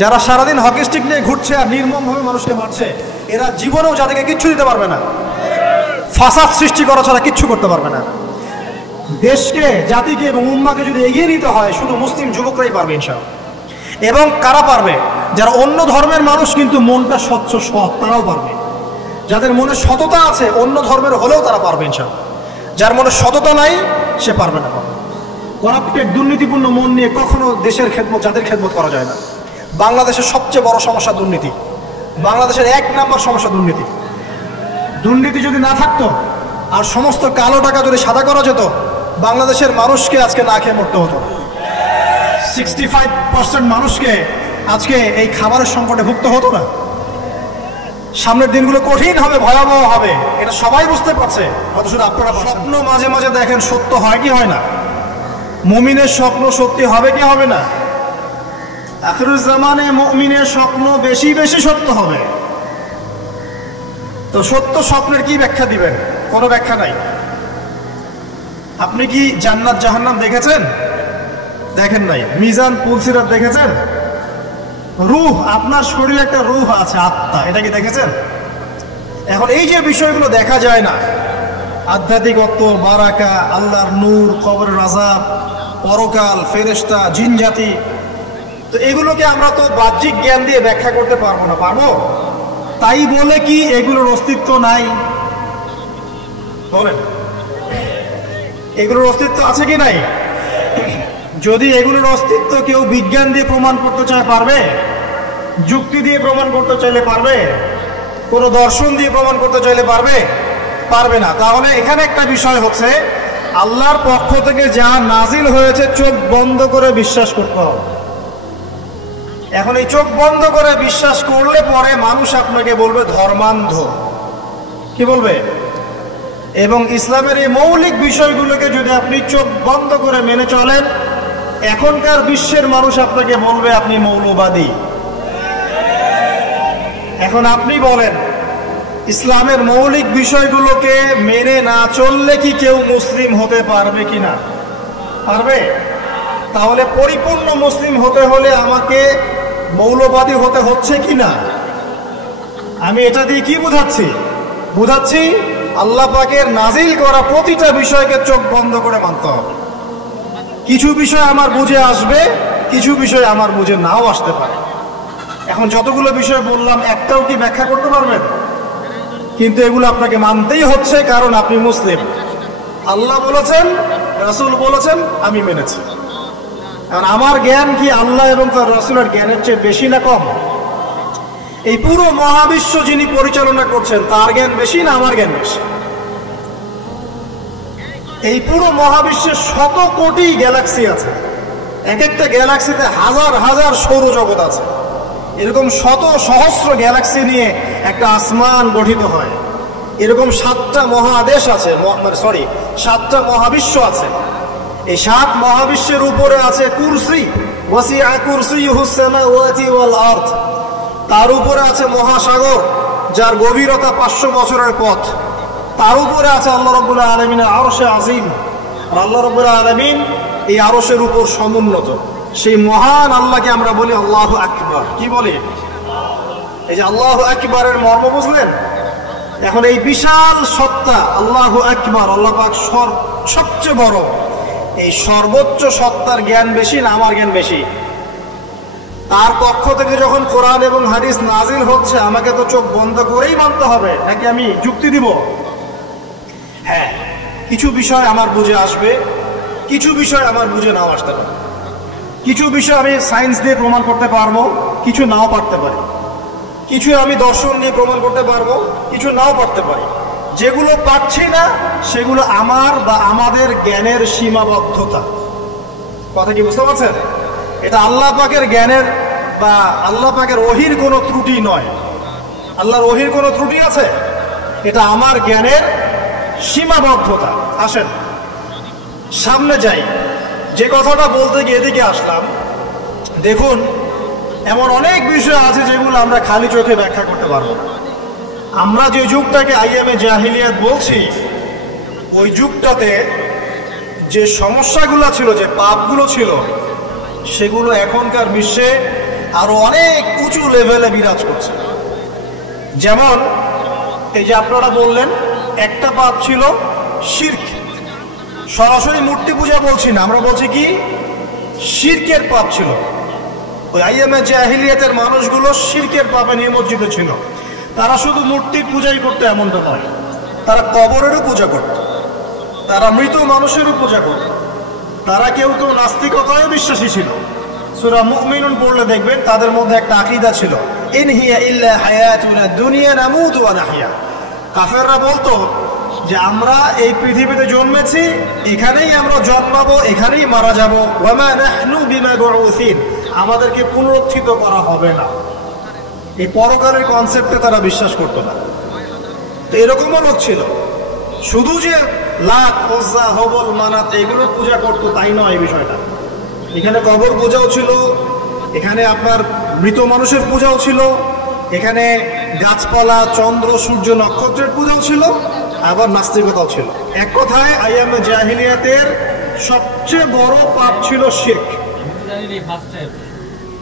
যারা সারাদিন hockey stick নিয়ে ঘুরছে আর নির্মমভাবে মানুষকে মারছে, এরা জীবনেও যাদেরকে কিচ্ছু দিতে পারবে না, ফাসাদ সৃষ্টি করা ছাড়া কিচ্ছু করতে পারবে না। দেশকে, জাতিকে এবং উম্মাকে যদি এগিয়ে নিতে হয় শুধু মুসলিম যুবকরাই পারবে ইনশাআল্লাহ। এবং কারা পারবে? যারা অন্য ধর্মের মানুষ কিন্তু মনটা স্বচ্ছ সৎ, তারাও পারবে। যাদের মনে সততা আছে অন্য ধর্মের হলেও তারা পারবে ইনশাআল্লাহ। যার মনে সততা নাই সে পারবে না। করাপ্টেড, দুর্নীতিপূর্ণ মন নিয়ে কখনো দেশের খেদমত, জাতির খেদমত করা যায় না। বাংলাদেশের সবচেয়ে বড় সমস্যা দুর্নীতি। বাংলাদেশের 1 নম্বর সমস্যা দুর্নীতি। দুর্নীতি যদি না থাকতো আর সমস্ত কালো টাকা যদি সাদা করা যেত, বাংলাদেশের মানুষকে আজকে না খেয়ে মরতে হতো। 65% মানুষকে আজকে এই খাবারের সংকটে ভুগতে হতো না। সামনের দিনগুলো কঠিন হবে, ভয়াবহ হবে, এটা সবাই বুঝতে পারছে। অথচ শুধু আপনারা স্বপ্ন মাঝে মাঝে দেখেন, সত্য হয় কি হয় না? মুমিনের স্বপ্ন সত্যি হবে কি হবে না? আখিরুজ জামানে মুমিনের স্বপ্ন বেশি বেশি সত্য হবে। তো সত্য স্বপ্নের কি ব্যাখ্যা দিবেন? কোনো ব্যাখ্যা নাই। আপনি কি জান্নাত জাহান্নাম দেখেছেন? দেখেন নাই। মিজান পুলসিরাত দেখেছেন? রূহ, আপনার শরীরে একটা রূহ আছে, আত্মা, এটা কি দেখেছেন? এখন এই যে বিষয়গুলো দেখা যায় না, আধ্যাত্মিকত্ব, বারাকা, আল্লাহর নূর, কবরের আযাব, পরকাল, ফেরেশতা, জিন জাতি, তো এগুলোকে আমরা তো বাহ্যিক জ্ঞান দিয়ে ব্যাখ্যা করতে পারবো না। পারবো? তাই বলে কি এগুলোর অস্তিত্ব নাই? বলেন, এগুলোর অস্তিত্ব আছে কি নাই? যদি এগুলোর অস্তিত্ব কেউ বিজ্ঞান দিয়ে প্রমাণ করতে চায় পারবে? যুক্তি দিয়ে প্রমাণ করতে চাইলে পারবে? কোনো দর্শন দিয়ে প্রমাণ করতে চাইলে পারবে? পারবে না। তাহলে এখানে একটা বিষয় হচ্ছে, আল্লাহর পক্ষ থেকে যা নাজিল হয়েছে চোখ বন্ধ করে বিশ্বাস করতে হবে। এখন এই চোখ বন্ধ করে বিশ্বাস করলে পরে মানুষ আপনাকে বলবে ধর্মান্ধ। কি বলবে? এবং ইসলামের এই মৌলিক বিষয়গুলোকে যদি আপনি চোখ বন্ধ করে মেনে চলেন, এখনকার বিশ্বের মানুষ আপনাকে বলবে আপনি মৌলবাদী। এখন আপনি বলেন, ইসলামের মৌলিক বিষয়গুলোকে মেনে না চললে কি কেউ মুসলিম হতে পারবে কিনা? পারবে? তাহলে পরিপূর্ণ মুসলিম হতে হলে আমাকে মৌলবাদী হতে হচ্ছে কিনা? আমি এটা দিয়ে কি বুঝাচ্ছি? বুঝাচ্ছি আল্লাহ পাকের নাজিল করা প্রতিটা বিষয়কে চোখ বন্ধ করে মানতে হবে। কিছু বিষয় আমার বুঝে আসবে, কিছু বিষয় আমার বুঝে নাও আসতে পারে। এখন যতগুলো বিষয় বললাম একটাও কি ব্যাখ্যা করতে পারবেন? কিন্তু এগুলো আপনাকে মানতেই হচ্ছে, কারণ আপনি মুসলিম। আল্লাহ বলেছেন, রাসূল বলেছেন, আমি মেনেছি। কারণ আমার জ্ঞান কি আল্লাহ এবং তার রাসূলের জ্ঞানের চেয়ে বেশি না কম? এই পুরো মহাবিশ্ব যিনি পরিচালনা করছেন তার জ্ঞান বেশি না আমার জ্ঞান বেশি? এই পুরো মহাবিশ্বে শত কোটি গ্যালাক্সি আছে, এক একটা গ্যালাক্সিতে হাজার হাজার সৌরজগৎ আছে। এরকম শত সহস্র গ্যালাক্সি নিয়ে একটা আসমান গঠিত হয়। এরকম 7টা মহাদেশ আছে, সরি 7টা মহাবিশ্ব আছে। এই 7 মহাবিশ্বের উপরে আছে কুরসি, ওয়াসিআ কুরসিয়ুহুস সামাওয়াতি ওয়াল আরদ। তার উপরে আছে মহাসাগর, যার গভীরতা 500 বছরের পথ। তার উপরে আছে আল্লাহ রাব্বুল আলামিনের আরশে আজিম। আল্লাহ রাব্বুল আলামিন এই আরশের উপর সমুন্নত। সেই মহান আল্লাহকে আমরা বলি আল্লাহু আকবার। কি বলি? এই যে আল্লাহু আকবারের মর্ম বুঝলেন? এখন এই বিশাল সত্তা আল্লাহু আকবার, আল্লাহ পাক সবচেয়ে বড়, এই সর্বোচ্চ সত্তার জ্ঞান বেশি না আমার জ্ঞান বেশি? তার পক্ষ থেকে যখন কোরআন এবং হাদিস নাজিল হচ্ছে, আমাকে তো চোখ বন্ধ করেই মানতে হবে, নাকি আমি যুক্তি দিব? হ্যাঁ, কিছু বিষয় আমার বুঝে আসবে, কিছু বিষয় আমার বুঝে নাও আসতে পারে। কিছু বিষয় আমি সায়েন্স দিয়ে প্রমাণ করতে পারবো, কিছু নাও পারতে পারি। কিছু আমি দর্শন দিয়ে প্রমাণ করতে পারবো, কিছু নাও পারতে পারি। যেগুলো পাচ্ছি না সেগুলো আমার বা আমাদের জ্ঞানের সীমাবদ্ধতা। কথা কি বুঝতে পারছেন? এটা আল্লাহ পাকের জ্ঞানের বা আল্লাহ পাকের ওহীর কোনো ত্রুটি নয়। আল্লাহর ওহীর কোনো ত্রুটি আছে? এটা আমার জ্ঞানের সীমাবদ্ধতা। আসেন সামনে যাই। যে কথাটা বলতে গিয়ে এদিকে আসলাম, দেখুন এমন অনেক বিষয় আছে যেগুলো আমরা খালি চোখে ব্যাখ্যা করতে পারবো না। আমরা যে যুগটাকে আইয়ামে জাহিলিয়াত বলছি, ওই যুগটাতে যে সমস্যাগুলো ছিল, যে পাপগুলো ছিল, সেগুলো এখনকার বিশ্বে আরো অনেক উঁচু লেভেলে বিরাজ করছে। যেমন এই যে আপনারা বললেন একটা পাপ ছিল শিরক, সরাসরি মূর্তি পূজা বলছি না, আমরা বলছি কি শিরকের পাপ ছিল। ওই আইয়ামে জাহিলিয়াতের মানুষগুলো শিরকের পাপে নিমজ্জিত ছিল। তারা শুধু মূর্তির পূজাই করতো এমনটা নয়, তারা কবরেরও পূজা করত, তারা মৃত মানুষেরও পূজা করত, তারা কেউ কেউ নাস্তিকতায় বিশ্বাসী ছিল। সূরা মুমিনুন পড়লে দেখবেন তাদের মধ্যে একটা আকীদা ছিল, ইন হিয়া ইল্লা হায়াতুনা দুনিয়া নামুতু ওয়া নাহয়া। কাফেররা বলতো যে আমরা এই পৃথিবীতে জন্মেছি, এখানেই আমরা জন্মাবো, এখানেই মারা যাব, ওয়া মা নাহনু বিমাবউসিন, আমাদেরকে পুনরুত্থিত করা হবে না। এই পরকালের কনসেপ্টে তারা বিশ্বাস করতো না। তো এরকমও লোক ছিল, শুধু যে লাত, ওজ্জা, হবল, মানাত এগুলো পূজা করতো তাই নয় এই বিষয়টা। এখানে কবর পূজাও ছিল, এখানে আপনার মৃত মানুষের পূজাও ছিল, এখানে গাছপালা, চন্দ্র, সূর্য, নক্ষত্রের পূজাও ছিল, আবার নাস্তিকতাও ছিল। এক কথায় আইয়ামে জাহিলিয়াতের সবচেয়ে বড় পাপ ছিল শিরক।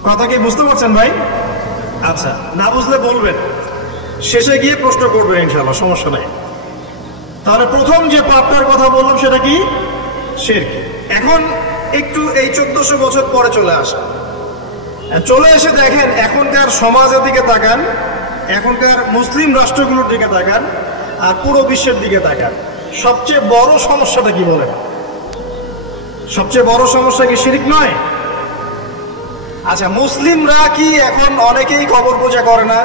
কথা কি বুঝতে পারছেন ভাই? আচ্ছা, না বুঝলে বলবেন, শেষে গিয়ে প্রশ্ন করবেন ইনশাআল্লাহ, সমস্যা নাই। তাহলে প্রথম যে পাপটার কথা বললাম সেটা কি? শিরক। এখন একটু এই 1400 বছর পরে চলে আসে, চলে এসে দেখেন এখনকার সমাজের দিকে তাকান, এখনকার মুসলিম রাষ্ট্রগুলোর দিকে তাকান, আর পুরো বিশ্বের দিকে তাকান। সবচেয়ে বড় সমস্যাটা কি বলেন? সবচেয়ে বড় সমস্যা কি শিরক নয়? আচ্ছা, মুসলিমরা কি এখন অনেকেই কবর পূজা করে না?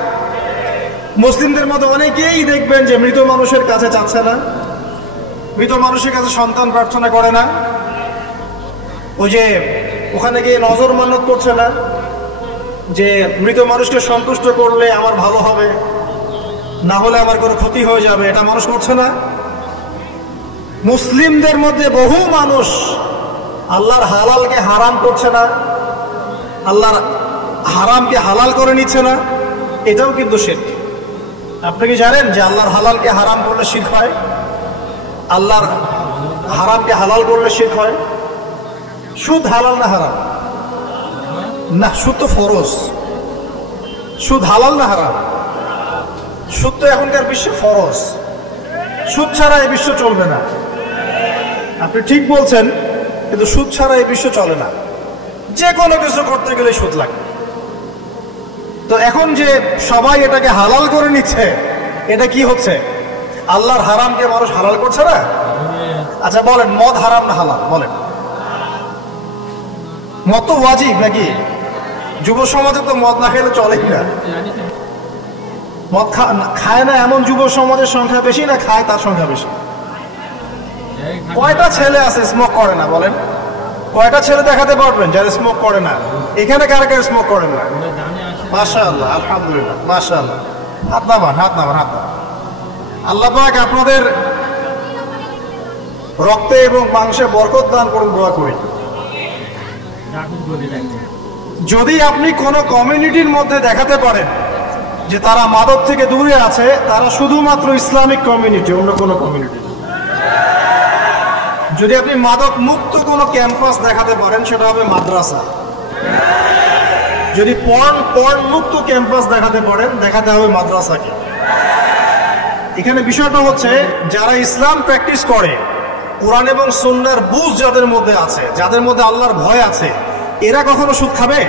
মুসলিমদের মধ্যে অনেকেই দেখবেন যে মৃত মানুষের কাছে যাচ্ছে না, মৃত মানুষের কাছে সন্তান প্রার্থনা করে না, ওই যে ওখানে গিয়ে নজর মান্নত করছে না যে মৃত মানুষকে সন্তুষ্ট করলে আমার ভালো হবে, না হলে আমার কোনো ক্ষতি হয়ে যাবে, এটা মানুষ করছে না। মুসলিমদের মধ্যে বহু মানুষ আল্লাহর হালালকে হারাম করছে না, আল্লাহর হারামকে হালাল করে নিচ্ছে না, এটাও কিন্তু শিরক। আপনি কি জানেন যে আল্লাহর হালালকে হারাম করলে শিরক হয়? আল্লাহর হারামকে হালাল করলে শিরক হয়। সুদ হালাল না হারাম? না, সুদ তো ফরজ। সুদ হালাল না হারাম? সুদ তো এখনকার বিশ্বে ফরজ। সুদ ছাড়া এই বিশ্ব চলবে না। আপনি ঠিক বলছেন, কিন্তু সুদ ছাড়া এই বিশ্ব চলে না। যে কোনো কিছু করতে গেলে সুদ লাগে। তো এখন যে সবাই এটাকে হালাল করে নিচ্ছে, এটা কি হচ্ছে? আল্লাহর হারামকে মানুষ হালাল করছে না? আচ্ছা বলেন, মদ হারাম না হালাল? বলেন। মদ তো ওয়াজিব নাকি? যুব সমাজে তো মদ না খেলে চলেই না। মদ খায় না এমন যুব সমাজের সংখ্যা বেশি, না খায় তার সংখ্যা বেশি? কয়টা ছেলে আছে স্মোক করে না? বলেন, কয়টা ছেলে দেখাতে পারবেন যারা স্মোক করে না? এখানে কারা কারা স্মোক করেন না? মাশাআল্লাহ, আলহামদুলিল্লাহ, মাশাআল্লাহ। হাত নামান, হাত নামান, হাত নামান। আল্লাহ পাক আপনাদের রক্তে এবং মাংসে বরকত দান করুন, দোয়া করি। যদি আপনি কোন কমিউনিটির মধ্যে দেখাতে পারেন যে তারা মাদক থেকে দূরে আছে, তারা শুধুমাত্র ইসলামিক কমিউনিটি, অন্য কোনো কমিউনিটি। যদি আপনি মাদক মুক্ত কোনো ক্যাম্পাস দেখাতে পারেন, সেটা হবে মাদ্রাসা। যদি পর্ন মুক্ত ক্যাম্পাস দেখাতে পারেন, দেখাতে হবে মাদ্রাসাকে। এখানে বিষয়টা হচ্ছে, যারা ইসলাম প্র্যাকটিস করে, কোরআন এবং সুন্নাহর বুঝ যাদের মধ্যে আছে, যাদের মধ্যে আল্লাহর ভয় আছে, এরা কখনো সুদ খাবে?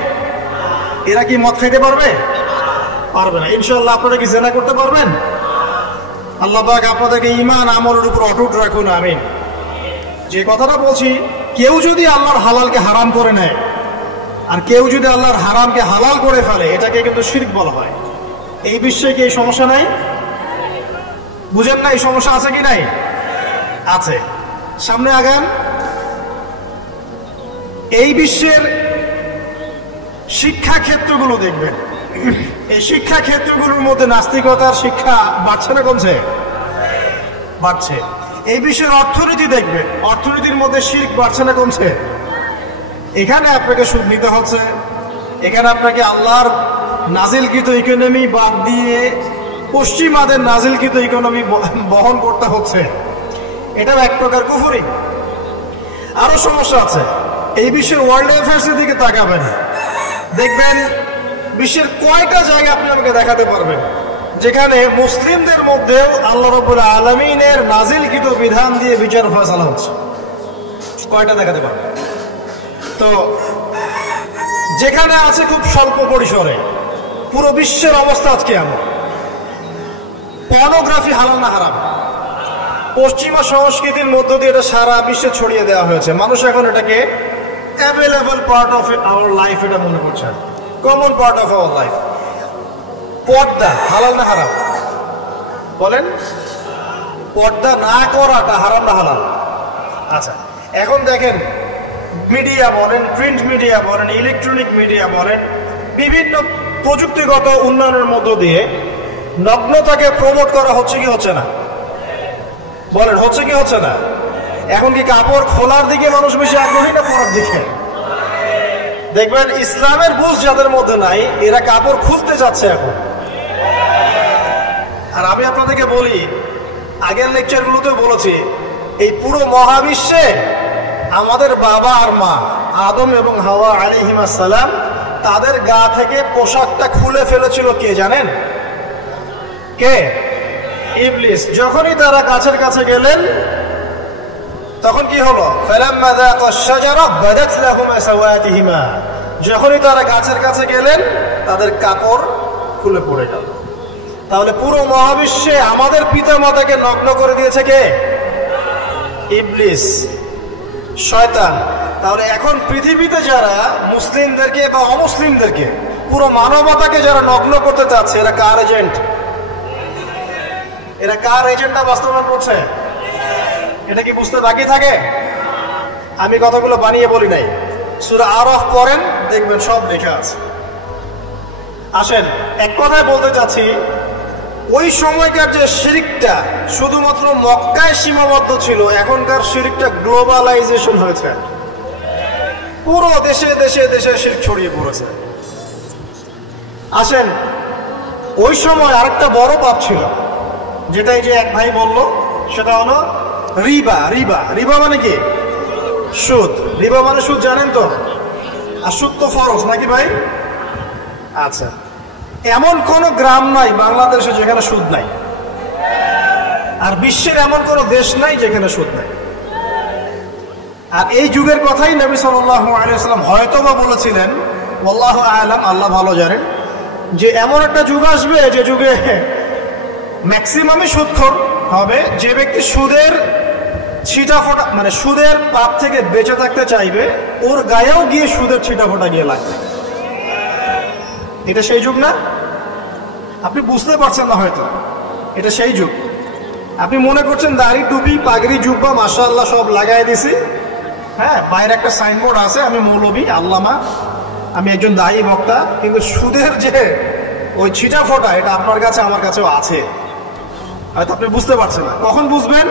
এরা কি মদ খাইতে পারবে? পারবে না। ইনশাআল্লাহ আপনারা কি জিনা করতে পারবেন? আল্লাহ পাক আপনাদেরকে ঈমান আমলের উপর অটুট রাখুন, আমিন। যে কথাটা বলছি, কেউ যদি আল্লাহর হালালকে হারাম করে নেয়, আর কেউ যদি আল্লাহর হারামকে হালাল করে ফেলে, এটাকে কিন্তু শিরক বলা হয়। এই বিশ্বে কি এই সমস্যা নাই? বুঝেন না এই সমস্যা আছে কি নাই? আছে। সামনে আগান। এই বিশ্বের শিক্ষা ক্ষেত্রগুলো দেখবেন, এই শিক্ষা ক্ষেত্রগুলোর মধ্যে নাস্তিকতার শিক্ষা বাড়ছে না কমছে? বাড়ছে। এই বিশ্বের অর্থনীতি দেখবেন, অর্থনীতির মধ্যে শিরক বাড়ছে না কমছে? এখানে আপনাকে সুদ নিতে হচ্ছে, এখানে আপনাকে আল্লাহর নাজিলকৃত ইকোনমি বাদ দিয়ে পশ্চিমাদের নাজিলকৃত ইকোনমি বহন করতে হচ্ছে। এটাও এক প্রকার কুফরি। আরো সমস্যা আছে। এই বিশ্বের ওয়ার্ল্ড অ্যাফেয়ার্স এর দিকে তাকাবেন, দেখবেন বিশ্বের কয়টা জায়গা আপনি আমাকে দেখাতে পারবেন যেখানে মুসলিমদের মধ্যেও আল্লাহ রাব্বুল আলামিনের নাজিলকৃত বিধান দিয়ে বিচার ফয়সালা হচ্ছে? কয়টা দেখাতে পারবেন? তো যেখানে আছে খুব স্বল্প পরিসরে, পুরো বিশ্বের অবস্থা আজকে এমন। পর্নোগ্রাফি হালাল না হারাম? পশ্চিমা সংস্কৃতির মধ্য দিয়ে এটা সারা বিশ্বে ছড়িয়ে দেওয়া হয়েছে। মানুষ এখন এটাকে available part of our life এটা মনে করছে, common part of our life. পর্দা হালাল না হারাম? বলেন, পর্দা না করাটা হারাম না হালাল? আচ্ছা, এখন দেখেন, মিডিয়া বলেন, প্রিন্ট মিডিয়া বলেন, ইলেকট্রনিক মিডিয়া বলেন, বিভিন্ন প্রযুক্তিগত উন্নয়নের মধ্য দিয়ে নগ্নতাকে প্রমোট করা হচ্ছে কি হচ্ছে না? বলেন, হচ্ছে কি হচ্ছে না? এখন কি কাপড় খোলার দিকে মানুষ বেশি আগ্রহী না পরার দিকে? দেখবেন ইসলামের বুঝ যাদের মধ্যে নাই, এরা কাপড় খুলতে যাচ্ছে এখন। আর আমি আপনাদেরকে বলি, আগের লেকচারগুলোতে বলেছি, এই পুরো মহাবিশ্বে আমাদের বাবা আর মা আদম এবং হাওয়া আলাইহিস সালাম তাদের গা থেকে পোশাকটা খুলে ফেলেছিল কে জানেন? কে? ইবলিস। যখনই তারা গাছের কাছে গেলেন তখন কি হলো? ফালাম্মা যাকা আশ-শাজারা বাদাত লাহুমা সাওয়াতিহিমা। যখনই তারা গাছের কাছে গেলেন তাদের কাপড় খুলে পড়ে গেল। তাহলে পুরো মহাবিশ্বে আমাদের পিতামাতাকে নগ্ন করে দিয়েছে কে? ইবলিস, শয়তান। তাহলে এখন পৃথিবীতে যারা মুসলিমদেরকে বা অমুসলিমদেরকে, পুরো মানবতাকে যারা নগ্ন করতে চাচ্ছে, এরা কার এজেন্ট? এরা কার এজেন্টটা বাস্তবায়ন করছে? এটা কি বুঝতে বাকি থাকে? আমি কথাগুলো বানিয়ে বলি নাই, সূরা আরাফ পড়েন, দেখবেন সব লেখা আছে। আসেন, এক কথায় বলতে চাচ্ছি, ওই সময়কার যে শিরকটা শুধুমাত্র মক্কায় সীমাবদ্ধ ছিল, এখনকার শিরকটা গ্লোবালাইজেশন হয়েছে, পুরো দেশে দেশে দেশে শিরক ছড়িয়ে পড়েছে। আসেন, ওই সময় আরেকটা বড় পাপ ছিল, যেটাই যে এক ভাই বলল, সেটা হলো রিবা। রিবা, রিবা মানে কি? সুদ। রিবা মানে সুদ, জানেন তো? আর সুদ তো ফরজ নাকি ভাই? আচ্ছা, এমন কোন গ্রাম নাই বাংলাদেশে যেখানে সুদ নাই, আর বিশ্বের এমন কোন দেশ নাই যেখানে সুদ নাই। আর এই যুগের কথাই নবী সাল্লাল্লাহু আলাইহি ওয়াসাল্লাম হয়তোবা বলেছিলেন, আল্লাহু আ'লাম, আল্লাহ ভালো জানেন, যে এমন একটা যুগ আসবে যে যুগে ম্যাক্সিমামই সুদখোর হবে। যে ব্যক্তি সুদের ছিটাফোঁটা, মানে সুদের পাপ থেকে বেঁচে থাকতে চাইবে, ওর গায়েও গিয়ে সুদের ছিটাফোঁটা গিয়ে লাগবে। এটা সেই যুগ না? আপনি বুঝতে পারছেন না হয়তো, এটা সেই যুগ। আপনি মনে করছেন দাড়ি, টুপি, পাগড়ি, জুব্বা মাশাআল্লাহ সব লাগাই দিছি, হ্যাঁ, বাইরে একটা সাইনবোর্ড আছে, আমি মৌলবী, আল্লামা, আমি একজন দায়ী বক্তা, কিন্তু সুদের যে ওই ছিটাফোঁটা, এটা আপনার কাছে আমার কাছেও আছে, হয়তো আপনি বুঝতে পারছেন না। কখন বুঝবেন?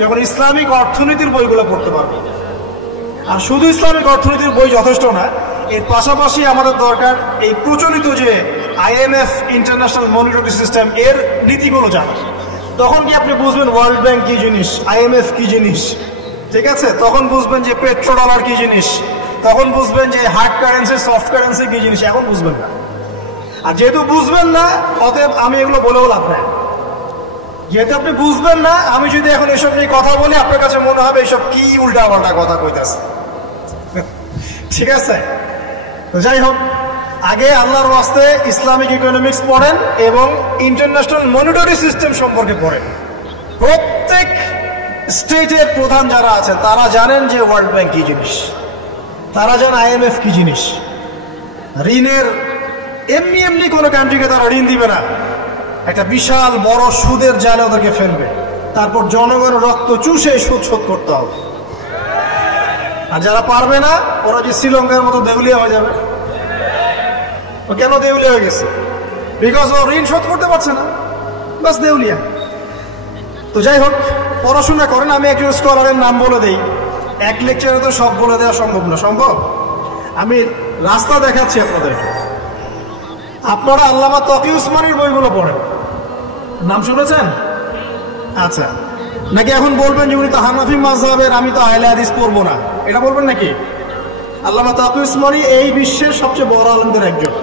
যখন ইসলামিক অর্থনীতির বইগুলো পড়তে পারবেন। আর শুধু ইসলামিক অর্থনীতির বই যথেষ্ট না, এর পাশাপাশি আমাদের দরকার এই প্রচলিত যে IMF, ইন্টারন্যাশনাল মনিটরি সিস্টেম, এর নীতিগুলো জানা। তখন কি আপনি বুঝবেন ওয়ার্ল্ড ব্যাংক কি জিনিস, IMF কি জিনিস, ঠিক আছে? তখন বুঝবেন যে পেট্রো ডলার কি জিনিস, তখন বুঝবেন যে হার্ড কারেন্সি, সফট কারেন্সি কি জিনিস। এখন বুঝবেন না। আর যেহেতু বুঝবেন না, অতএব আমি এগুলো বলেও লাভ নাই। যেহেতু আপনি বুঝবেন না, আমি যদি এখন এসব নিয়ে কথা বলি, আপনার কাছে মনে হবে এসব কি উল্টা পাল্টা কথা কইতেছে, ঠিক আছে? তো যাই হোক, আগে আল্লাহর ওয়াস্তে ইসলামিক ইকোনমিক্স পড়েন এবং ইন্টারন্যাশনাল মনিটরি সিস্টেম সম্পর্কে পড়েন। প্রত্যেক স্টেটের প্রধান যারা আছেন তারা জানেন যে ওয়ার্ল্ড ব্যাংক কি জিনিস, তারা জানেন IMF কি জিনিস। ঋণের এমনি এমনি কোনো কান্ট্রিকে তারা ঋণ দিবে না, একটা বিশাল বড় সুদের জালে ওদেরকে ফেলবে, তারপর জনগণের রক্ত চুষে সুদ শোধ করতে হবে। আর যারা পারবে না, ওরা যে শ্রীলঙ্কার মতো দেউলিয়া হয়ে যাবে। ও কেন দেউলিয়া হয়ে গেছে? বিকজ ও ঋণ শোধ করতে পারছে না, বাস দেউলিয়া। তো যাই হোক, পড়াশোনা করেন। আমি একজন স্কলারের নাম বলে দেই, এক লেকচারে তো সব বলে দেওয়া সম্ভব না। সম্ভব? আমি রাস্তা দেখাচ্ছি আপনাদেরকে। আপনারা আল্লামা তকি উসমানীর বইগুলো পড়েন, নাম শুনেছেন? আচ্ছা, নাকি এখন বলবেন যে উনি তো হানাফি মাযহাবের, আমি তো আহলে হাদিস পড়বো না, এটা বলবেন নাকি? আল্লামা তকি উসমানী এই বিশ্বের সবচেয়ে বড় আলেমদের একজন।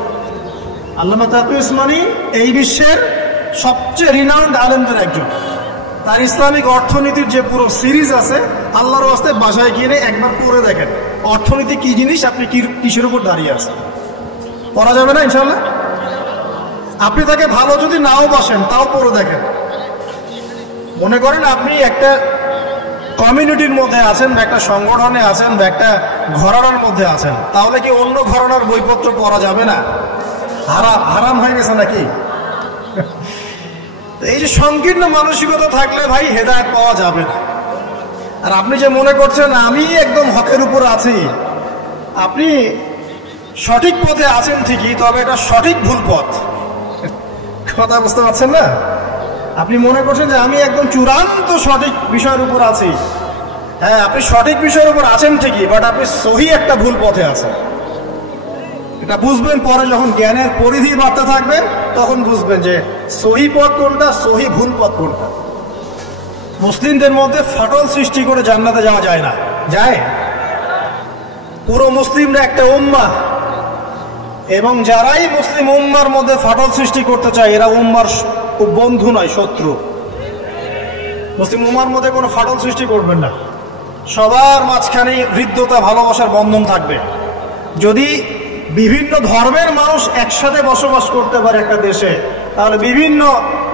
আল্লামা তাকি উসমানী এই বিশ্বের সবচেয়ে রিনাউন্ড আলেমদের একজন। তার ইসলামিক অর্থনীতির যে পুরো সিরিজ আছে, আল্লাহর ওয়াস্তে বাসায় গিয়ে একবার পড়ে দেখেন অর্থনীতি কি জিনিস, আপনি কিসের উপর দাঁড়িয়ে আছেন। পড়া যাবে না ইনশাআল্লাহ? আপনি তাকে ভালো যদি নাও বাসেন তাও পড়ে দেখেন। মনে করেন আপনি একটা কমিউনিটির মধ্যে আছেন বা একটা সংগঠনে আছেন বা একটা ঘরানার মধ্যে আছেন, তাহলে কি অন্য ঘরানার বইপত্র পড়া যাবে না? হারাম হয়ে গেছে নাকি? এই যে সংকীর্ণ মানসিকতা থাকলে ভাই হেদায়েত পাওয়া যাবে না। আর আপনি যে মনে করছেন আমি একদম হকের উপর আছি, আপনি সঠিক পথে আছেন ঠিকই, তবে এটা সঠিক ভুল পথ। কথা বুঝতে পারছেন না? আপনি মনে করছেন যে আমি একদম চূড়ান্ত সঠিক বিষয়ের উপর আছি। হ্যাঁ, আপনি সঠিক বিষয়ের উপর আছেন ঠিকই, বাট আপনি সহি একটা ভুল পথে আছেন। এটা বুঝবেন পরে, যখন জ্ঞানের পরিধি বাড়তে থাকবে তখন বুঝবেন যে সহি পথ কোনটা, সহি ভুল পথ কোনটা। মুসলিমদের মধ্যে ফাটল সৃষ্টি করে জান্নাতে যাওয়া যায় না। যায়? পুরো মুসলিমরা একটা উম্মাহ, এবং যারাই মুসলিম উম্মার মধ্যে ফাটল সৃষ্টি করতে চায় এরা উম্মার বন্ধু নয়, শত্রু। মুসলিম উম্মার মধ্যে কোনো ফাটল সৃষ্টি করবেন না। সবার মাঝখানে হৃদ্যতা, ভালোবাসার বন্ধন থাকবে। যদি বিভিন্ন ধর্মের মানুষ একসাথে বসবাস করতে পারে একটা দেশে, তাহলে বিভিন্ন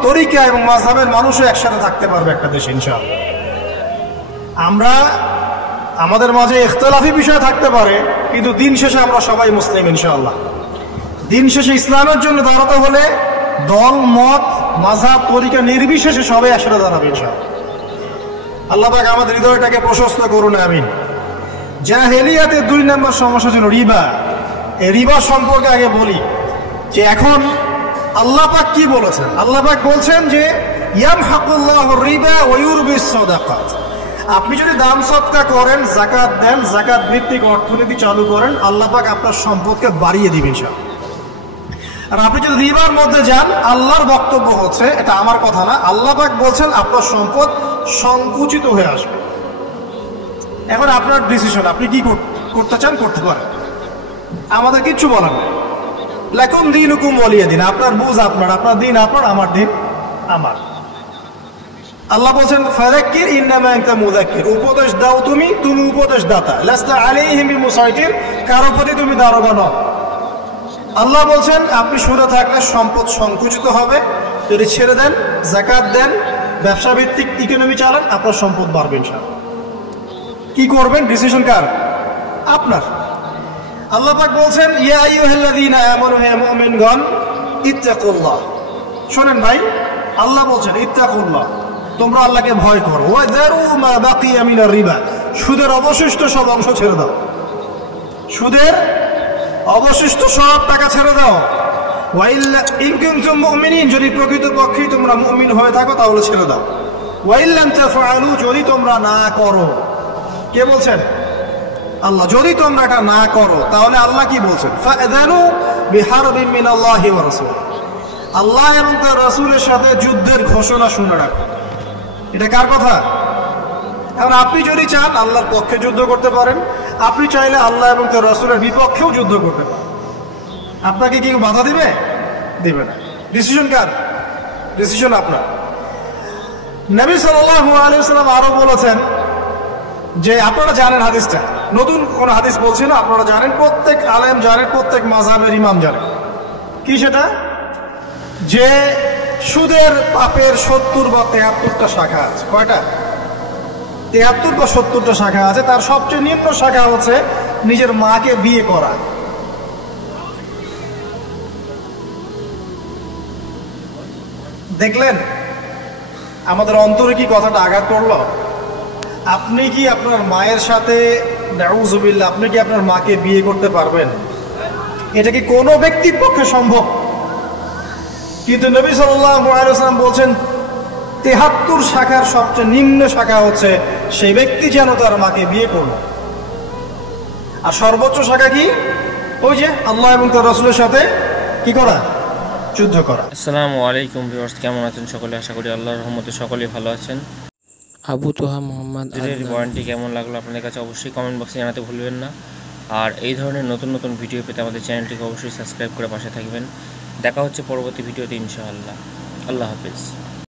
তরিকা এবং মাযহাবের মানুষও একসাথে থাকতে পারবে একটা দেশে ইনশাআল্লাহ। আমরা আমাদের মাঝে ইখতিলাফি বিষয় থাকতে পারে, কিন্তু দিন শেষে আমরা সবাই মুসলিম ইনশাআল্লাহ। দিন শেষে ইসলামের জন্য দাঁড়াতে হলে দল, মত, মাযহাব, তরিকা নির্বিশেষে সবাই একসাথে দাঁড়াবে ইনশাআল্লাহ। আল্লাহ পাক আমাদের হৃদয়টাকে প্রশস্ত করুন, আমিন। জাহেলিয়াতের 2 নম্বর সমস্যা ছিল রিবা। এই রিবা সম্পর্কে আগে বলি যে এখন আল্লাহ পাক কি বলেছেন। আল্লাহ পাক বলছেন যে ইয়ামহাকুল্লাহু রিবা ওয়া ইউরবিস সাদাকাত। আপনি যদি দান সদকা করেন, যাকাত দেন, যাকাত ভিত্তিক অর্থনীতি চালু করেন, আল্লাহ পাক আপনার সম্পদকে বাড়িয়ে দিবেন ইনশাআল্লাহ। আর আপনি যদি রিবার মধ্যে যান, আল্লাহর বক্তব্য হচ্ছে, এটা আমার কথা না, আল্লাহ পাক বলছেন আপনার সম্পদ সংকুচিত হয়ে আসবে। এখন আপনার ডিসিশন, আপনি কি করতে চান করতে পারেন, আমাদের কিচ্ছু বলার নেই। লাকুম দীনুকুম ওয়ালিয়া দিন। আপনার বুঝ আপনার, আপনার দিন আপনার, আমার দিন আমার। আল্লাহ বলছেন ফাযাক্কির ইন্নামা আনতা মুযাক্কির। উপদেশ দাও তুমি, তুমি উপদেশ দাতা। লাস্তা আলাইহিম বিমুসাইতির, কারো প্রতি তুমি দারোগা নও। আল্লাহ বলছেন আপনি শুনে থাকলে সম্পদ সংকুচিত হবে, যদি ছেড়ে দেন, যাকাত দেন, ব্যবসা ভিত্তিক ইকোনমি চালান, আপনার সম্পদ বাড়বে ইনশাআল্লাহ। কি করবেন, ডিসিশন কার? আপনার। আল্লাহ পাক বলছেন ইয়া আইয়ুহাল্লাযীনা আমানু, হে মুমিনগণ, ইত্তাকুল্লাহ। শোনেন ভাই, আল্লাহ বলছেন ইত্তাকুল্লাহ, তোমরা আল্লাহকে ভয় করো। ওয়া যারু মা বাকিয়া মিনার রিবা, সুদের অবশিষ্ট সব অংশ ছেড়ে দাও। সুদের অবশিষ্ট সব টাকা ছেড়ে দাও। ওয়া ইল্লা ইন কুনতুম মুমিনিন, যদি প্রকৃতপক্ষে তোমরা মুমিন হয়ে থাকো তাহলে ছেড়ে দাও। ওয়া ইল্লাম তাফআলু, যদি তোমরা না করো। কে বলছেন? আল্লাহ। যদি তোমরা এটা না করো তাহলে আল্লাহ কি বলছেন? ফাআযানু বিহারবিন মিনাল্লাহি ওয়া রাসূল, আল্লাহ এবং তার রাসূলের সাথে যুদ্ধের ঘোষণা শুনে রাখো। এটা কার কথা? এখন আপনি যদি চান আল্লাহর পক্ষে যুদ্ধ করতে পারেন, আপনি চাইলে আল্লাহ এবং তার রাসূলের বিপক্ষেও যুদ্ধ করতে পারেন। আপনাকে কি বাধা দিবে? দিবে না। ডিসিশন কার? ডিসিশন আপনার। নবী সাল্লাল্লাহু আলাইহি ওয়াসাল্লাম আরো বলেছেন যে, আপনারা জানেন হাদিসটা, নতুন কোন হাদিস বলছি না, আপনারা জানেন, প্রত্যেক আলেম জানেন, প্রত্যেক মাযহাবের ইমাম জানেন। কি সেটা? যে সুদের পাপের 70 বা 73টা শাখা আছে। কয়টা? 73 বা 70টা শাখা আছে। তার সবচেয়ে নিম্ন শাখা হচ্ছে নিজের মাকে বিয়ে করা। দেখলেন আমাদের অন্তরে কি কথাটা আঘাত করলো? আপনি কি আপনার মায়ের সাথে, নাউযুবিল্লাহ, আপনি কি আপনার মাকে বিয়ে করতে পারবেন? এটা কি কোনো ব্যক্তির পক্ষে সম্ভব? কিন্তু নবী সাল্লাল্লাহু আলাইহি ওয়াসাল্লাম বলছেন 73 শাখার সবচেয়ে নিম্ন শাখা হচ্ছে সেই ব্যক্তি যেন তার মাকে বিয়ে করল। আর সর্বোচ্চ শাখা কি? ওই যে আল্লাহ এবং তার রাসূলের সাথে কি করা? যুদ্ধ করা। আসসালামু আলাইকুম ভিউয়ার্স, কেমন আছেন সকলে? আশা করি আল্লাহর রহমতে সকলেই ভালো আছেন। আবু তোহা মোহাম্মদ এর ওয়ারেন্টি কেমন লাগলো আপনাদের কাছে অবশ্যই কমেন্ট বক্সে জানাতে ভুলবেন না। আর এই ধরনের নতুন নতুন ভিডিও পেতে আমাদের চ্যানেলটিকে অবশ্যই সাবস্ক্রাইব করে পাশে থাকবেন। দেখা হচ্ছে পরবর্তী ভিডিওতে ইনশাআল্লাহ। আল্লাহ হাফেজ।